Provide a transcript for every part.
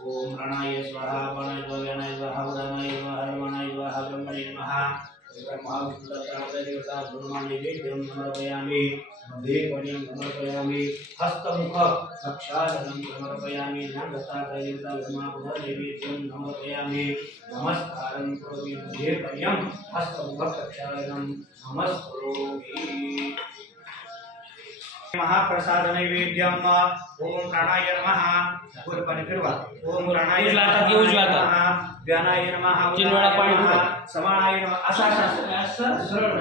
ओम प्राणाय स्वाहा प्राणाय स्वाहा स्वाहा उदानाय स्वाहा रमणाय स्वाहा ब्रह्मणे नमः ब्रह्मा विष्णु देवता ब्रह्माणि वेद्यं समर्पयामि देवपणिं समर्पयामि हस्तमुख रक्षादनं समर्पयामि नागता देवता ब्रह्मा देवीं समर्पयामि नमस्कारं करोमि देवपणिं हस्तमुख रक्षादनं नमस्करोमि महाप्रसाद नैवेद्यम ओम प्राणाय नमः पूर्ण पाणी फिरवा ओम प्राणाय नमः व्यानाय नमः तीन वेळा पाणी समानाय नमः असा सरळ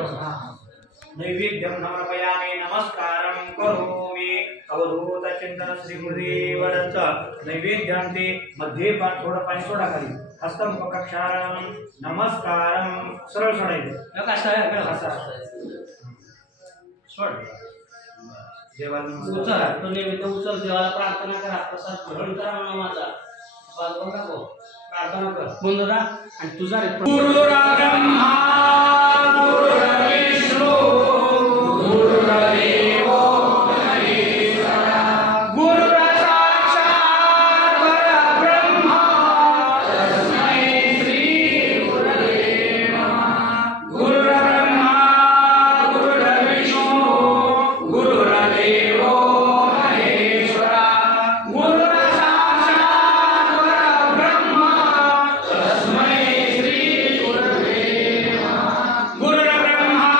नैवेद्यम समर्पयामि नमस्कारं करोमि अवधूत चिंतन श्री गुरुदेव दत्त नैवेद्यांते मध्ये थोडं पाणी सोडा खाली हस्तमुख प्रक्षालनं नमस्कारं सरळ सोडायचं असा सोड उचल तो निमित्त उचल देवाला प्रार्थना करा प्रसाद ग्रहण करा म्हणून माझा पालवून टाको प्रार्थना कर बोल दादा आणि तुझा रे गुरु ब्रह्मा गुरु विष्णु गुरु देव महेश्वरा गुरु साक्षात परब्रह्मा तस्मै श्री गुरवे नमः गुरु ब्रह्मा गुरु विष्णु गुरु देवो महेश्वरा गुरु साक्षात परब्रह्मा तस्मै श्री गुरवे नमः गुरु ब्रह्मा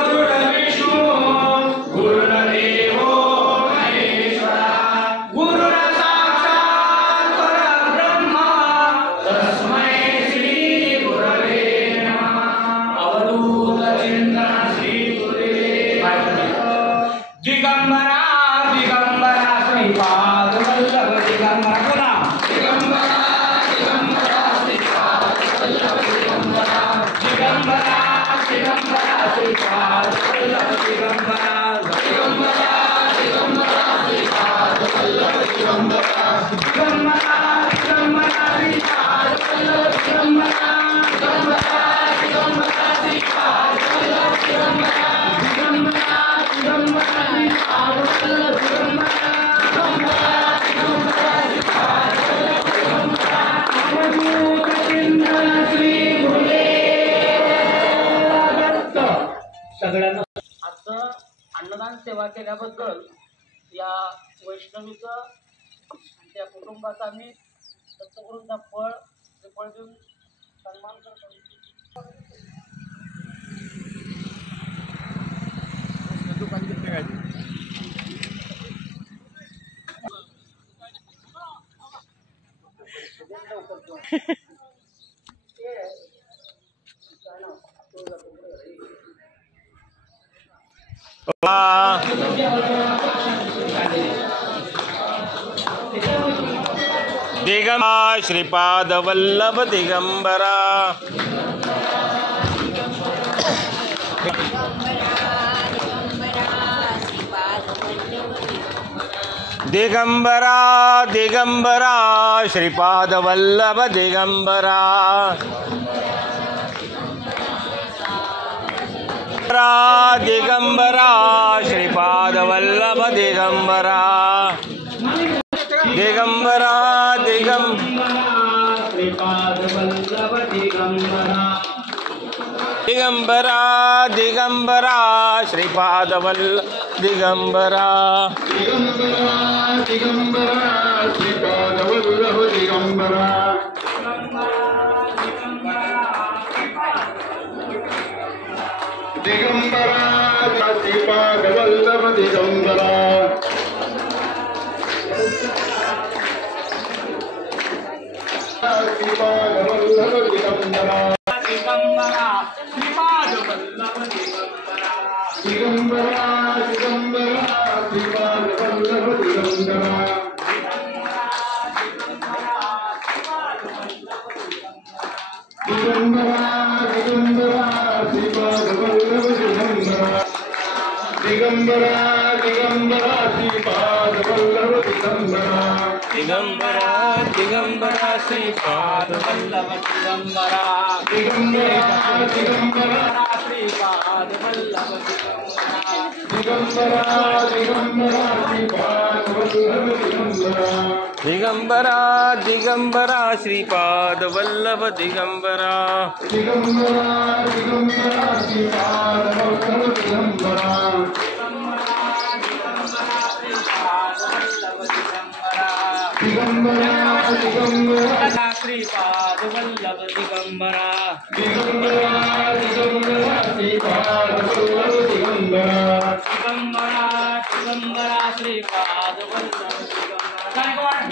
गुरु विष्णु गुरु देवो महेश्वरा गुरु साक्षात परब्रह्मा तस्मै श्री गुरवे नमः अवधूत चिंतन श्री गुरुदेव दिगंबरा दिगंबरा श्रीपाद वल्लभ दिगंबरा बोला दिगंबरा दिगंबरा श्रीपाद वल्लभ दिगंबरा दिगंबरा दिगंबरा श्रीपाद वल्लभ दिगंबरा दिगंबरा दिगंबरा श्रीपाद वल्लभ दिगंबरा दिगंबरा दिगंबरा श्रीपाद वल्लभ दिगंबरा दिगंबरा दिगंबरा श्रीपाद वल्लभ दिगंबरा दिगंबरा दिगंबरा श्रीपाद वल्लभ दिगंबरा दिगंबरा दिगंबरा श्रीपाद सेवा केल्याबद्दल या वैष्णवीचं आणि त्या कुटुंबाचा आम्ही दत्तगुरूंचा फळ देऊन सन्मान करतो. दिगंबरा श्रीपाद वल्लभ दिगंबरा दिगंबरा दिगंबरा श्रीपाद वल्लभ दिगंबरा दिगंबरा श्रीपाद वल्लभ दिगंबरा दिगंबरा दिगंबरा दिगंबरा श्रीपाद वल्लभ दिगंबरा दिगंबरा श्रीपाद वल्लभ दिगंबरा दिगंबरा श्रीपाद वल्लभ दिगंबरा श्रीपाद वल्लभ दिगंबरा दिगंबरा श्रीपाद वल्लभ दिगंबरा दिगंबरा दिगंबरा श्रीपाद वल्लभ दिगंबरा दिगंबरा दिगंबरा श्रीपाद वल्लभ दिगंबरा दिगंबरा दिगंबरा श्रीपाद वल्लभ दिगंबरा दिगंबरा दिगंबरा श्रीपाद वल्लभ दिगंबरा दिगंबरा दिगंबरा श्रीपाद वल्लभ दिगंबरा दिगंबरा श्रीपाद वल्लभ दिगंबरा दिगंबरा दिगंबरा श्रीपाद वल्लभ दिगंबरा दिगंबरा दिगंबरा श्रीपाद वल्लभ दिगंबरा दिगंबरा दिगंबरा श्रीपाद वल्लभ दिगंबरा दिगंबरा दिगंबरा श्रीपाद वल्लभ दिगंबरा दिगंबरा दिगंबरा श्रीपाद वल्लभ दिगंबरा दिगंबरा श्रीपाद वल्लभ दिगंबरा श्रीपाद वल्लभ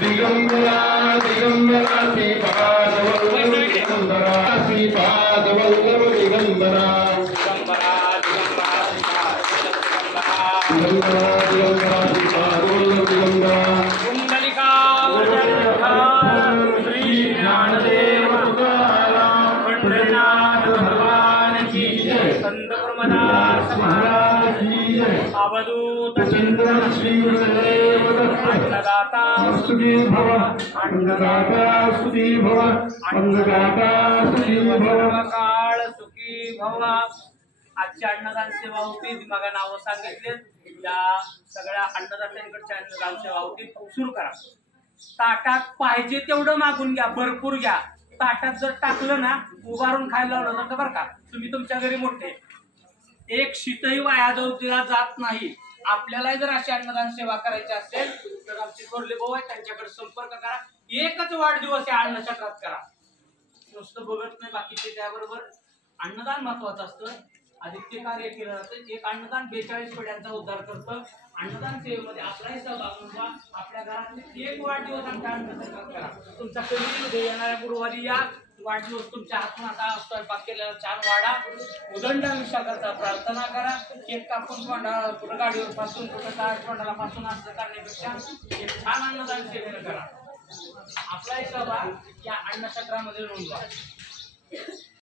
दिगंबरा दिगंबरा दिगंबरा दिगंबरा दिगंबरा श्रीपाद वल्लभ दिगंबरा कुंडलिका वज्रधार श्री ज्ञानदेव तुकाराम पंढरीनाथ भगवान की जय. संत प्रमदास महाराज की जय. अवधूत चिंतन श्री गुरुदेव दत्त. अन्नदाता स्तुति भव अन्नदाता स्तुति भव अन्नदाता स्तुति भव काळ सुखी भव. आजची अन्नदान सेवा होती मग नावं सांगितले. या सगळ्या अन्नदात्यांकडच्या अन्नदान सेवा होती सुरू करा. ताटात पाहिजे तेवढं मागून घ्या, भरपूर घ्या. ताटात जर टाकलं ना उभारून खायला लावलं तर बरं का तुम्ही तुमच्या घरी मोठे एक शीतही वाया दिला जात नाही. आपल्याला जर अशी अन्नदान सेवा करायची असेल तर आमचे थोरले भाऊ आहेत त्यांच्याकडे संपर्क करा. एकच वाढदिवस या अन्नचक्रात करा. नुसतं बघत नाही बाकीचे. त्याबरोबर अन्नदान महत्वाचं असतं. आदित्य कार्य केलं जातं. एक अन्नदान 42 पिढ्यांचा उद्धार करतं. अन्नदान सेवेमध्ये आपलाही सहभाग नोंदवा. आपल्या घरातले एक वाढदिवस आमच्या अन्नचक्रात करा. तुमचा कधी येणाऱ्या गुरुवारी या वाढदिवस तुमच्या हातून आता स्वयंपाक केलेला छान वाढा. उदंड विशाखाचा प्रार्थना करा. केक कापून गाडीवर पासून तोंडाला पासून असं करण्यापेक्षा एक छान अन्नदान सेवेनं करा. आपलाही सहभाग या अन्नचक्रामध्ये नोंदवा.